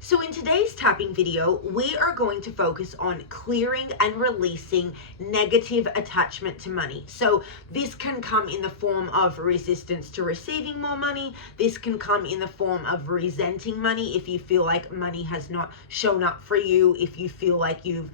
So in today's tapping video, we are going to focus on clearing and releasing negative attachment to money. So this can come in the form of resistance to receiving more money. This can come in the form of resenting money if you feel like money has not shown up for you, if you feel like you've,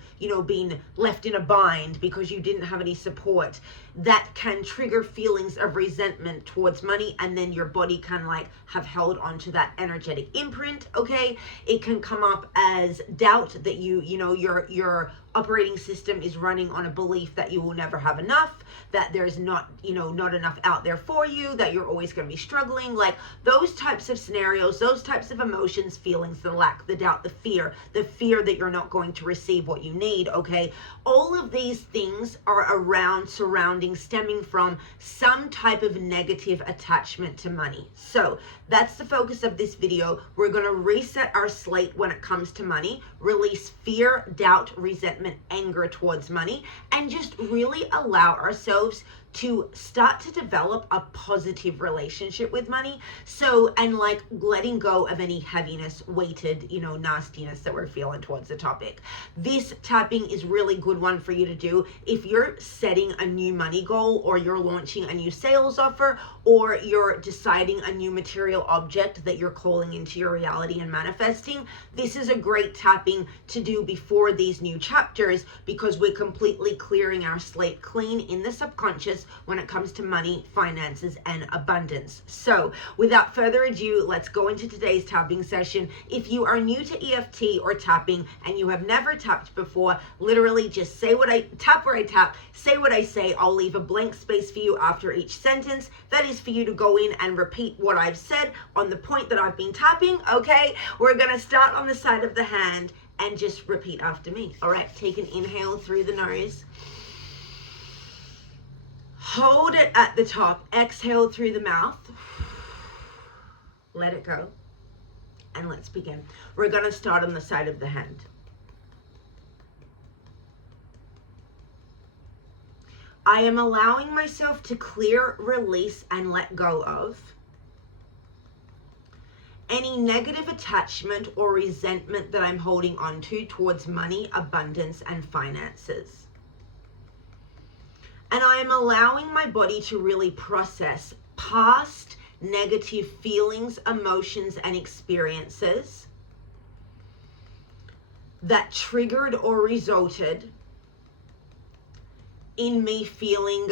been left in a bind because you didn't have any support. That can trigger feelings of resentment towards money, and then your body can have held onto that energetic imprint, okay? It can come up as doubt that your operating system is running on a belief that you will never have enough, that there's not enough out there for you, that you're always going to be struggling. Like those types of scenarios, those types of emotions, feelings, the lack, the doubt, the fear that you're not going to receive what you need, okay? All of these things are stemming from some type of negative attachment to money. So that's the focus of this video. We're going to reset our slate when it comes to money, release fear, doubt, resentment, anger towards money, and just really allow ourselves to start to develop a positive relationship with money. So, and letting go of any heaviness, weighted, nastiness that we're feeling towards the topic. This tapping is really good one for you to do if you're setting a new money goal, or you're launching a new sales offer, or you're deciding a new material object that you're calling into your reality and manifesting. This is a great tapping to do before these new chapters, because we're completely clearing our slate clean in the subconscious when it comes to money, finances, and abundance. So without further ado, let's go into today's tapping session. If you are new to EFT or tapping and you have never tapped before, literally just say what I tap where I tap, say what I say. I'll leave a blank space for you after each sentence. That is for you to go in and repeat what I've said on the point that I've been tapping, okay? We're gonna start on the side of the hand and just repeat after me. All right, take an inhale through the nose. Hold it at the top, exhale through the mouth, let it go, and let's begin. We're going to start on the side of the hand. I am allowing myself to clear, release, and let go of any negative attachment or resentment that I'm holding on to towards money, abundance, and finances. And I am allowing my body to really process past negative feelings, emotions, and experiences that triggered or resulted in me feeling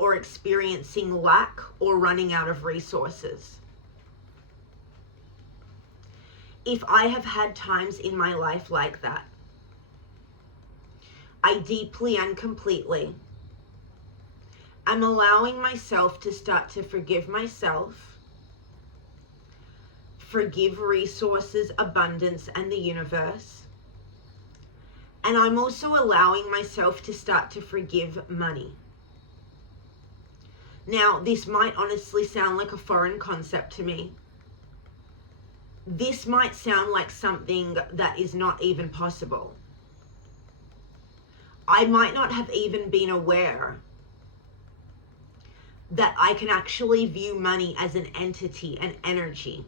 or experiencing lack or running out of resources. If I have had times in my life like that, I deeply and completely I'm allowing myself to start to forgive myself, forgive resources, abundance, and the universe. And I'm also allowing myself to start to forgive money. Now, this might honestly sound like a foreign concept to me. This might sound like something that is not even possible. I might not have even been aware that I can actually view money as an entity, an energy,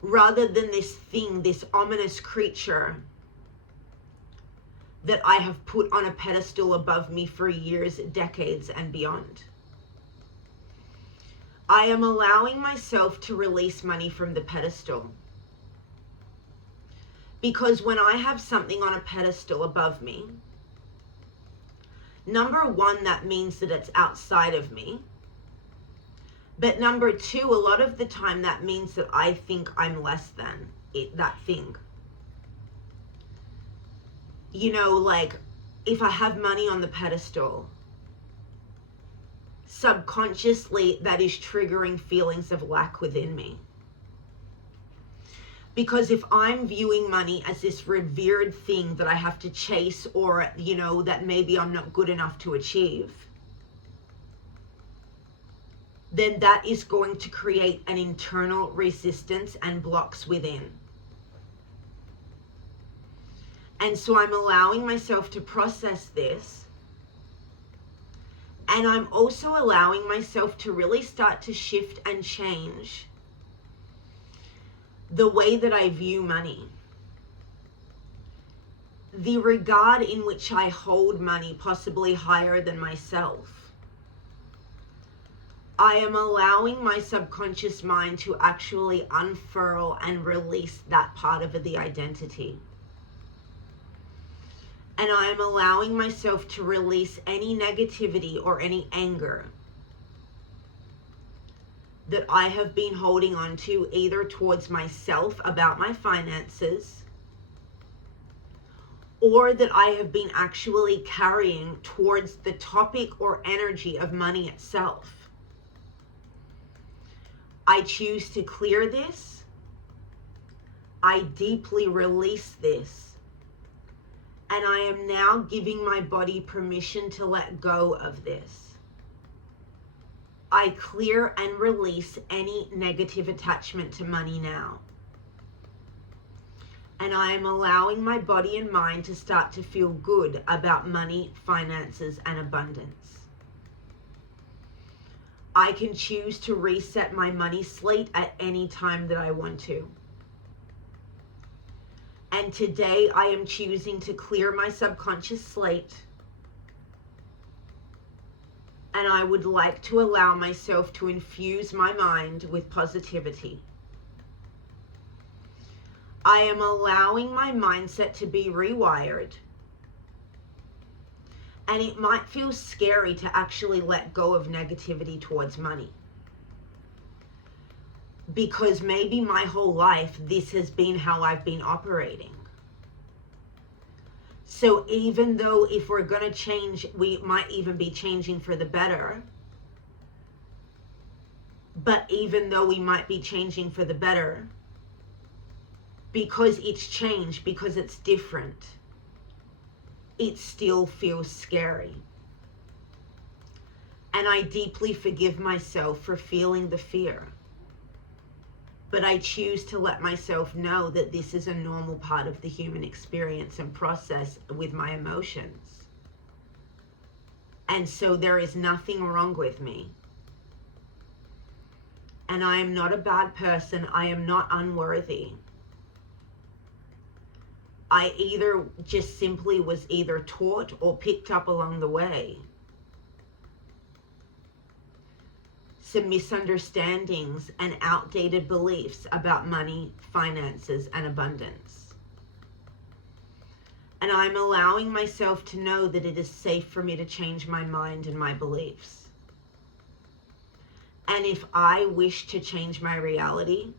rather than this thing, this ominous creature that I have put on a pedestal above me for years, decades, and beyond. I am allowing myself to release money from the pedestal, because when I have something on a pedestal above me, number one, that means that it's outside of me. But number two, a lot of the time that means that I think I'm less than that thing. If I have money on the pedestal, subconsciously that is triggering feelings of lack within me. Because if I'm viewing money as this revered thing that I have to chase, or, that maybe I'm not good enough to achieve, then that is going to create an internal resistance and blocks within. And so I'm allowing myself to process this. And I'm also allowing myself to really start to shift and change the way that I view money, the regard in which I hold money, possibly higher than myself. I am allowing my subconscious mind to actually unfurl and release that part of the identity. And I am allowing myself to release any negativity or any anger that I have been holding on to, either towards myself about my finances, or that I have been actually carrying towards the topic or energy of money itself. I choose to clear this. I deeply release this. And I am now giving my body permission to let go of this. I clear and release any negative attachment to money now. And I am allowing my body and mind to start to feel good about money, finances, and abundance. I can choose to reset my money slate at any time that I want to. And today I am choosing to clear my subconscious slate. And I would like to allow myself to infuse my mind with positivity. I am allowing my mindset to be rewired. And it might feel scary to actually let go of negativity towards money. Because maybe my whole life, this has been how I've been operating. So even though if we're going to change, we might even be changing for the better. But even though we might be changing for the better, because it's changed, because it's different, it still feels scary. And I deeply forgive myself for feeling the fear. But I choose to let myself know that this is a normal part of the human experience and process with my emotions. And so there is nothing wrong with me. And I am not a bad person. I am not unworthy. I either just simply was either taught or picked up along the way some misunderstandings and outdated beliefs about money, finances, and abundance. And I'm allowing myself to know that it is safe for me to change my mind and my beliefs. And if I wish to change my reality,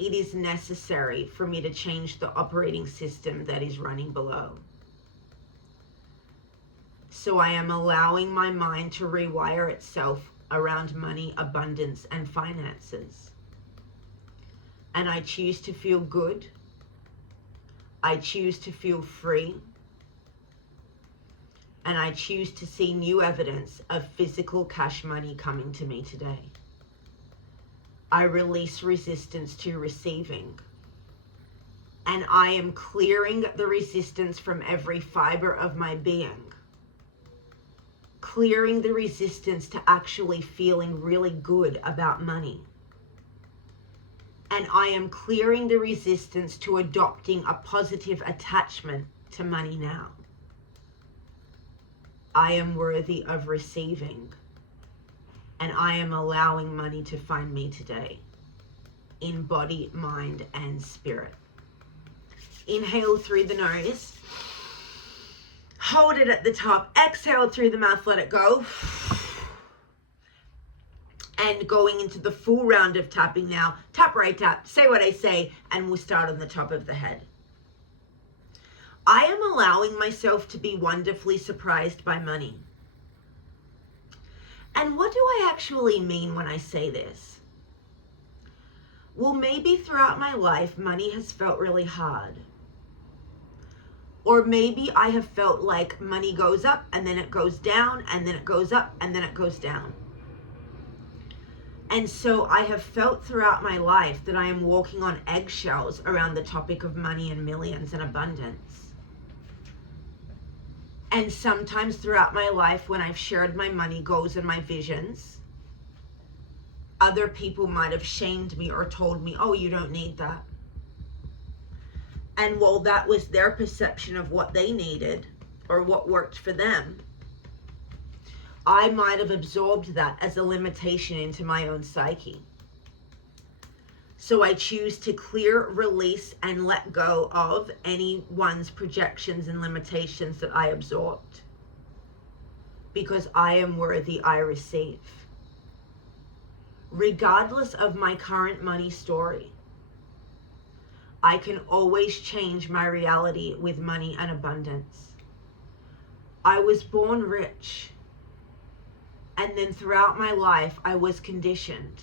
it is necessary for me to change the operating system that is running below. So I am allowing my mind to rewire itself around money, abundance, and finances. And I choose to feel good. I choose to feel free. And I choose to see new evidence of physical cash money coming to me today. I release resistance to receiving. And I am clearing the resistance from every fiber of my being. Clearing the resistance to actually feeling really good about money. And I am clearing the resistance to adopting a positive attachment to money now. I am worthy of receiving. And I am allowing money to find me today. In body, mind, and spirit. Inhale through the nose. Hold it at the top. Exhale through the mouth. Let it go. And going into the full round of tapping now. Tap, right, tap. Say what I say. And we'll start on the top of the head. I am allowing myself to be wonderfully surprised by money. And what do I actually mean when I say this? Well, maybe throughout my life, money has felt really hard. Or maybe I have felt like money goes up and then it goes down and then it goes up and then it goes down. And so I have felt throughout my life that I am walking on eggshells around the topic of money and millions and abundance. And sometimes throughout my life when I've shared my money goals and my visions, other people might have shamed me or told me, oh, you don't need that. And while that was their perception of what they needed or what worked for them, I might have absorbed that as a limitation into my own psyche. So I choose to clear, release, and let go of anyone's projections and limitations that I absorbed. Because I am worthy, I receive. Regardless of my current money story, I can always change my reality with money and abundance. I was born rich, and then throughout my life, I was conditioned.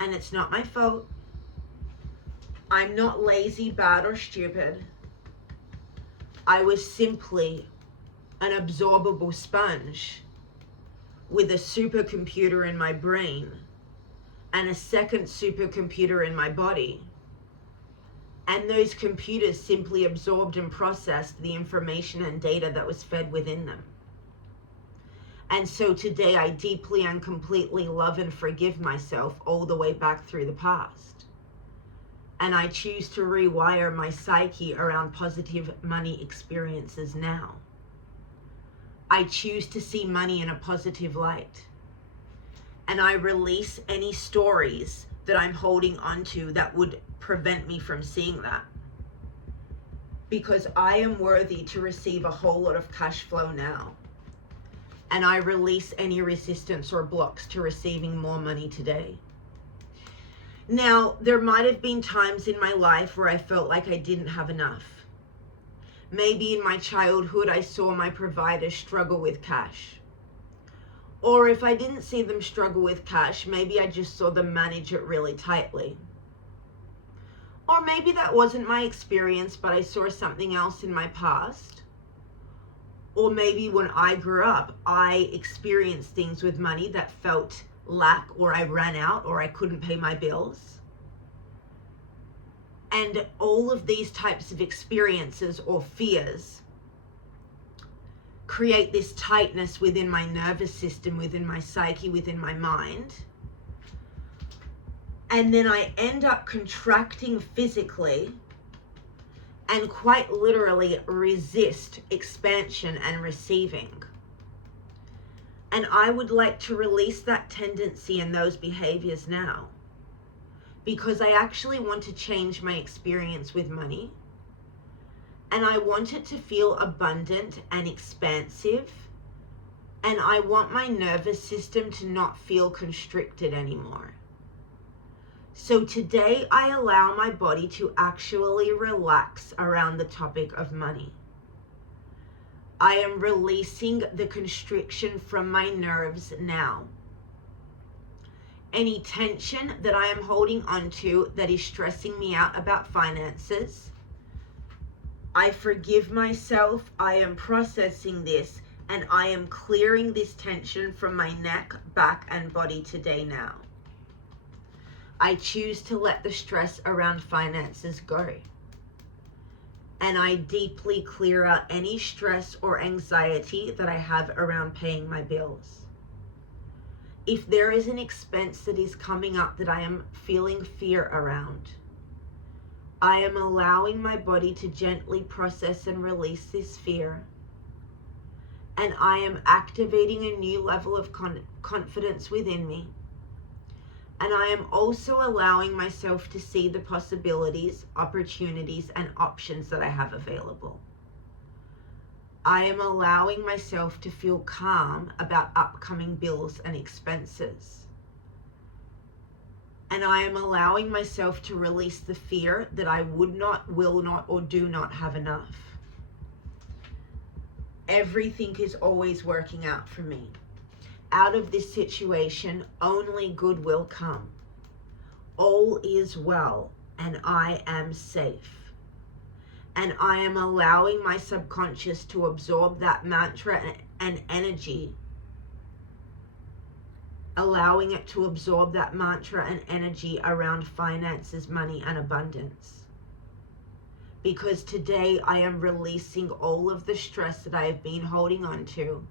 And it's not my fault. I'm not lazy, bad, or stupid. I was simply an absorbable sponge with a supercomputer in my brain and a second supercomputer in my body. And those computers simply absorbed and processed the information and data that was fed within them. And so today I deeply and completely love and forgive myself all the way back through the past. And I choose to rewire my psyche around positive money experiences now. I choose to see money in a positive light. And I release any stories that I'm holding onto that would prevent me from seeing that. Because I am worthy to receive a whole lot of cash flow now. And I release any resistance or blocks to receiving more money today. Now, there might have been times in my life where I felt like I didn't have enough. Maybe in my childhood, I saw my providers struggle with cash. Or if I didn't see them struggle with cash, maybe I just saw them manage it really tightly. Or maybe that wasn't my experience, but I saw something else in my past. Or maybe when I grew up, I experienced things with money that felt lack, or I ran out, or I couldn't pay my bills. And all of these types of experiences or fears create this tightness within my nervous system, within my psyche, within my mind. And then I end up contracting physically and quite literally resist expansion and receiving. And I would like to release that tendency and those behaviors now, because I actually want to change my experience with money. And I want it to feel abundant and expansive. And I want my nervous system to not feel constricted anymore. So today I allow my body to actually relax around the topic of money. I am releasing the constriction from my nerves now. Any tension that I am holding onto that is stressing me out about finances, I forgive myself, I am processing this, and I am clearing this tension from my neck, back, and body today now. I choose to let the stress around finances go. And I deeply clear out any stress or anxiety that I have around paying my bills. If there is an expense that is coming up that I am feeling fear around, I am allowing my body to gently process and release this fear. And I am activating a new level of confidence within me. And I am also allowing myself to see the possibilities, opportunities, and options that I have available. I am allowing myself to feel calm about upcoming bills and expenses. And I am allowing myself to release the fear that I would not, will not, or do not have enough. Everything is always working out for me. Out of this situation, only good will come. All is well, and I am safe. And I am allowing my subconscious to absorb that mantra and energy. Allowing it to absorb that mantra and energy around finances, money, and abundance. Because today I am releasing all of the stress that I have been holding on to.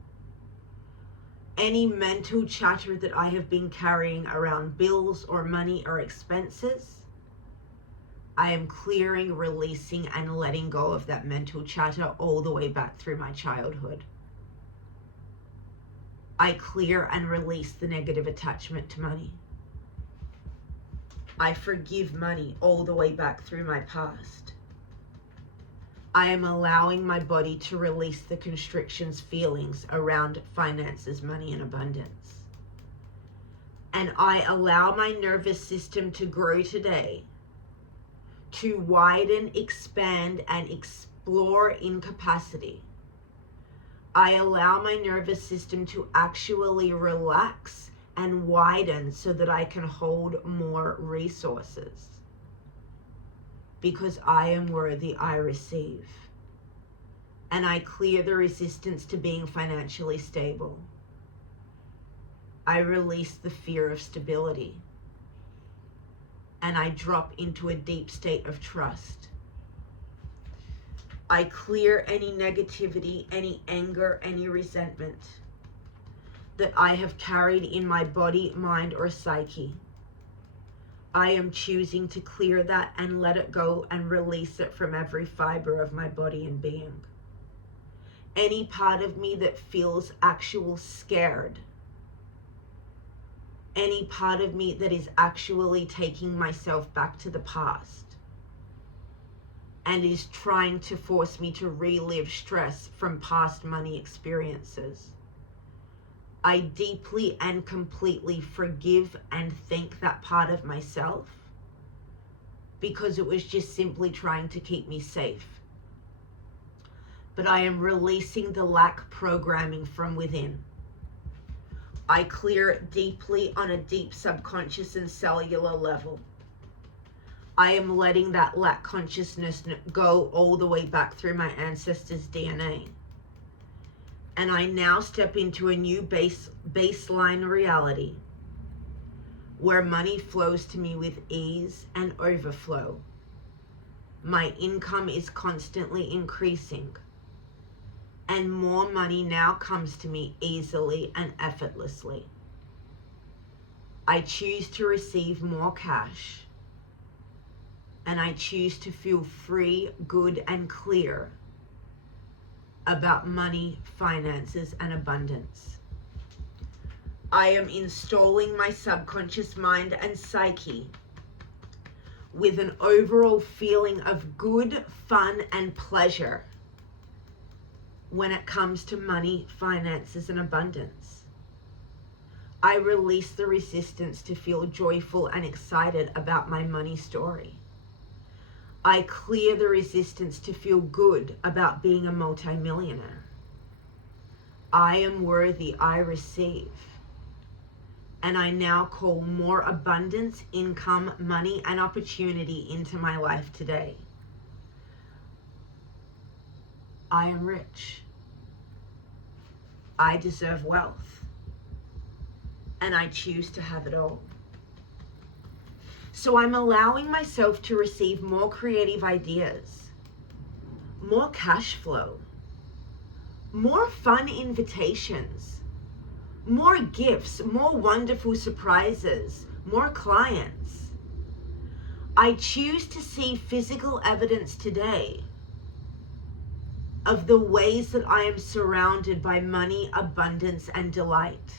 Any mental chatter that I have been carrying around bills or money or expenses, I am clearing, releasing, and letting go of that mental chatter all the way back through my childhood. I clear and release the negative attachment to money. I forgive money all the way back through my past. I am allowing my body to release the constrictions, feelings around finances, money, and abundance. And I allow my nervous system to grow today, to widen, expand, and explore in capacity. I allow my nervous system to actually relax and widen so that I can hold more resources. Because I am worthy, I receive. And I clear the resistance to being financially stable. I release the fear of stability. And I drop into a deep state of trust. I clear any negativity, any anger, any resentment that I have carried in my body, mind, or psyche. I am choosing to clear that and let it go and release it from every fiber of my body and being. Any part of me that feels actual scared, any part of me that is actually taking myself back to the past and is trying to force me to relive stress from past money experiences, I deeply and completely forgive and thank that part of myself because it was just simply trying to keep me safe. But I am releasing the lack programming from within. I clear deeply on a deep subconscious and cellular level. I am letting that lack consciousness go all the way back through my ancestors' DNA. And I now step into a new baseline reality where money flows to me with ease and overflow. My income is constantly increasing, and more money now comes to me easily and effortlessly. I choose to receive more cash, and I choose to feel free, good, and clear about money, finances, and abundance. I am installing my subconscious mind and psyche with an overall feeling of good, fun, and pleasure when it comes to money, finances, and abundance. I release the resistance to feel joyful and excited about my money story. I clear the resistance to feel good about being a multimillionaire. I am worthy, I receive. And I now call more abundance, income, money, and opportunity into my life today. I am rich. I deserve wealth. And I choose to have it all. So I'm allowing myself to receive more creative ideas, more cash flow, more fun invitations, more gifts, more wonderful surprises, more clients. I choose to see physical evidence today of the ways that I am surrounded by money, abundance, and delight.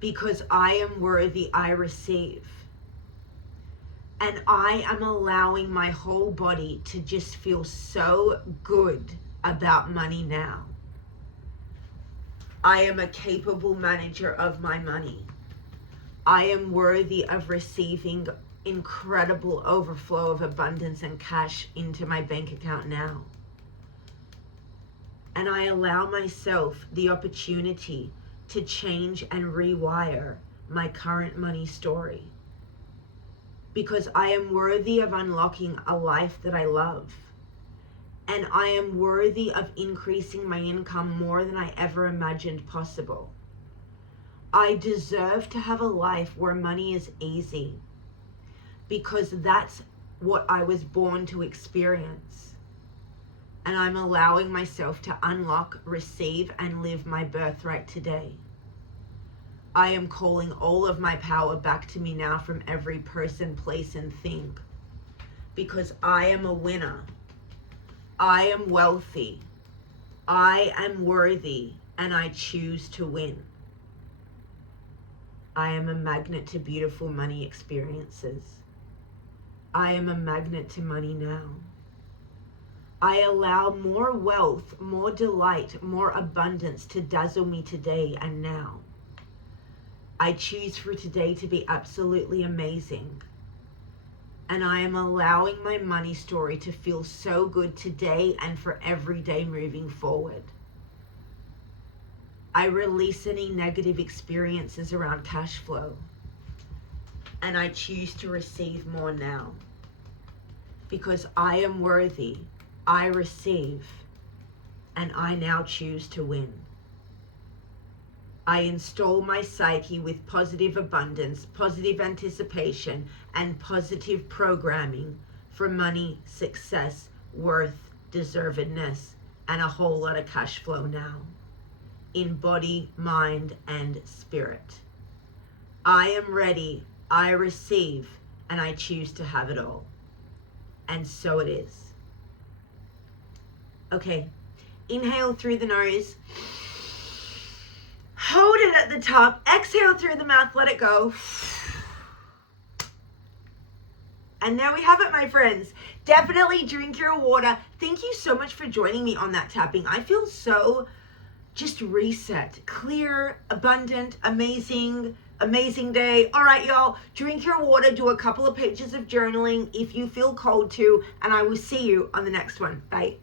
Because I am worthy, I receive. And I am allowing my whole body to just feel so good about money now. I am a capable manager of my money. I am worthy of receiving incredible overflow of abundance and cash into my bank account now. And I allow myself the opportunity to change and rewire my current money story. Because I am worthy of unlocking a life that I love. And I am worthy of increasing my income more than I ever imagined possible. I deserve to have a life where money is easy. Because that's what I was born to experience. And I'm allowing myself to unlock, receive, and live my birthright today. I am calling all of my power back to me now from every person, place, and thing. Because I am a winner. I am wealthy. I am worthy, and I choose to win. I am a magnet to beautiful money experiences. I am a magnet to money now. I allow more wealth, more delight, more abundance to dazzle me today and now. I choose for today to be absolutely amazing. And I am allowing my money story to feel so good today and for every day moving forward. I release any negative experiences around cash flow. And I choose to receive more now. Because I am worthy. I receive, and I now choose to win. I install my psyche with positive abundance, positive anticipation, and positive programming for money, success, worth, deservedness, and a whole lot of cash flow now, in body, mind, and spirit. I am ready, I receive, and I choose to have it all. And so it is. Okay, inhale through the nose, hold it at the top, exhale through the mouth, let it go. And there we have it, my friends. Definitely drink your water. Thank you so much for joining me on that tapping. I feel so just reset, clear, abundant, amazing day. All right, y'all, drink your water, do a couple of pages of journaling if you feel called to, and I will see you on the next one. Bye.